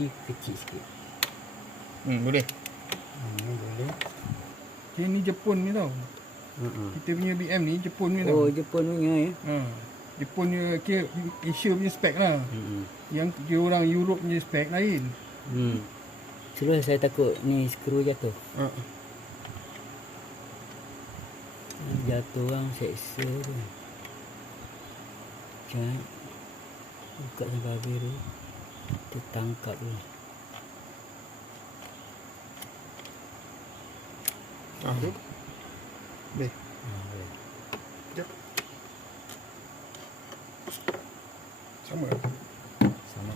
ni kecil sikit. Boleh. Boleh. Okay, ni Jepun ni tau. Kita punya BM ni Jepun ni tau. Oh, Jepun punya ya. Jepun punya kira Asia punya spek lah. Yang dia orang Europe punya spek lain. Terus saya takut ni skru jatuh. Jatuh orang seksa tu. Jangan buka sampai habis tu. Kita tangkap tu. Tu. Boleh. Boleh. Sekejap. Sama. Sama.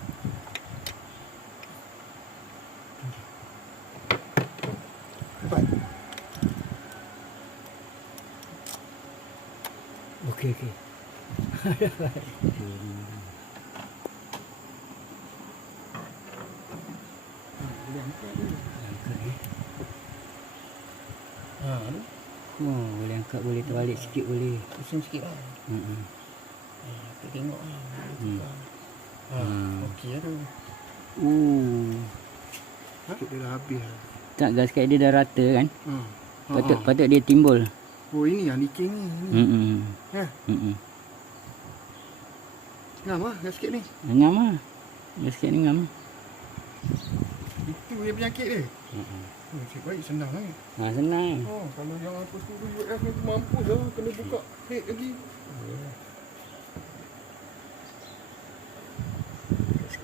Empat. Okey. Boleh angkat je. Angkat ni. Tu. Oh, boleh angkat, boleh terbalik sikit boleh. Pusing sikit lah. Kita tengok lah. Okey lah tu. Sikit dia dah habis lah. Tak, gasket dia dah rata kan? Patut dia timbul. Oh, ini yang leaking ni. Ha? Ngam lah gasket ni. Ngam lah. Gasket ni ngam. Itu yang penyakit dia. Nasib baik senang lah. Senang. Kalau yang apa tu UF ni mampus lah. Kena buka head lagi.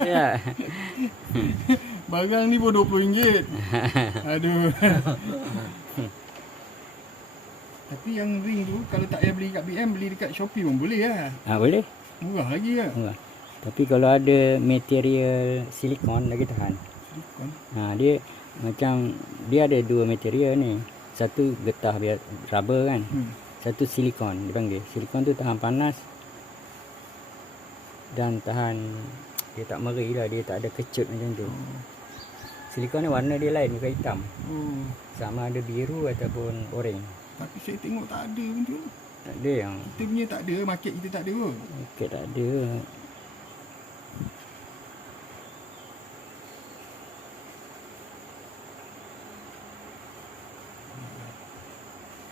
Ya. Barang ni pun RM20. Aduh. Tapi yang ring tu kalau tak payah beli kat BM, beli dekat Shopee pun boleh lah. Boleh. Murah lagi lah. Murah. Tapi kalau ada material silikon lagi tahan. Silikon? Dia macam dia ada dua material ni. Satu getah biar rubber kan. Satu silikon dipanggil. Silikon tu tahan panas dan tahan, dia tak meri lah, dia tak ada kecut macam tu. Silikon ni warna dia lain, bukan hitam. Sama ada biru ataupun oranye. Tapi saya tengok tak ada pun tu. Tak ada yang kita punya tak ada, market kita tak ada pun. Market tak ada.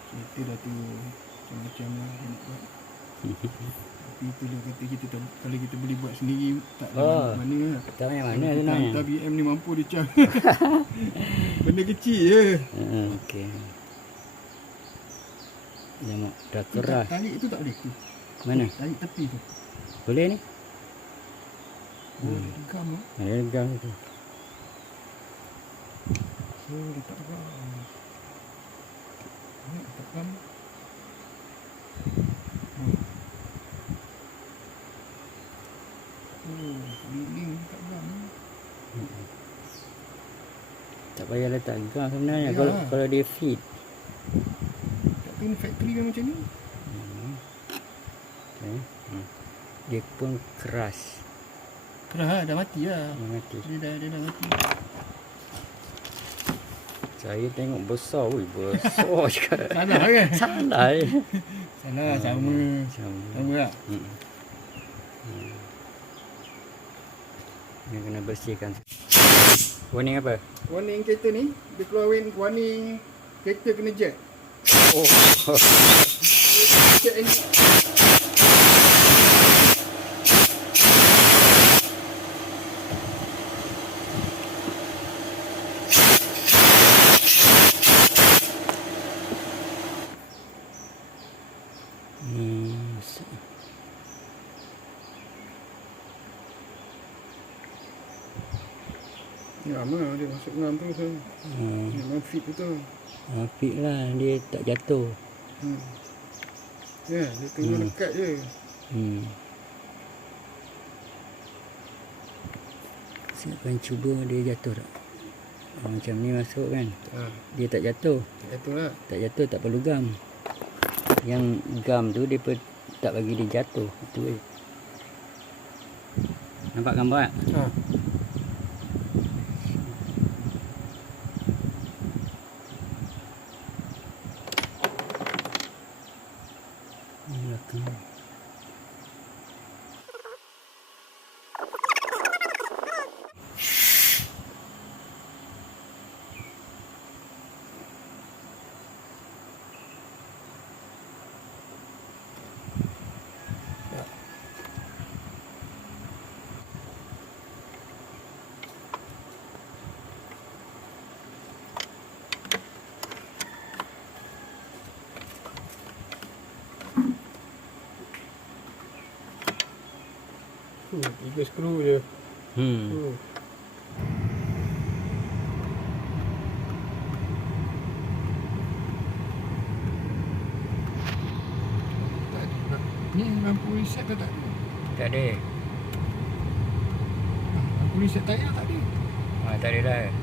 Kita dah tu macam lah nak buat. Tapi itulah kata kita kalau kita boleh buat sendiri tak ada mana lah. Tak mana sebenarnya. Hantar BM ni mampu dia cam. Benda kecil je. Okey. Nampak dah keras. Tarik tu tak boleh tu. Mana? Tarik tepi tu. Boleh ni? Ada gam tu. Ada gam tu. Letak gam. Letak gam. Link letak gam. Tak payah letak gam sebenarnya kalau dia fit. Tak tahu factory kan macam ni. Dia pun keras. Keras lah, dah mati lah. Dia dah mati. Saya tengok besar, besar juga. Salah kan? Salah. Salah, sama tak? Yang kena bersihkan. Warning apa? Warning kereta ni, dia keluar warning kereta kena jet. Jet engine. Lama dia masuk ngam tu kan. Memang fit betul. Fit lah, dia tak jatuh. Ya, dia tengok dekat je. Saya akan cuba dia jatuh tak. Macam ni masuk kan. Dia tak jatuh. Tak jatuh lah. Tak jatuh, tak perlu gam. Yang gam tu dia tak bagi dia jatuh. Itu je. Nampak gambar tak? Belakang. 3 skru je. Hmm. Tadi nak ni lampu reset dah tak ada. Tak ada. Lampu reset tayar tak ada. Tak ada dah.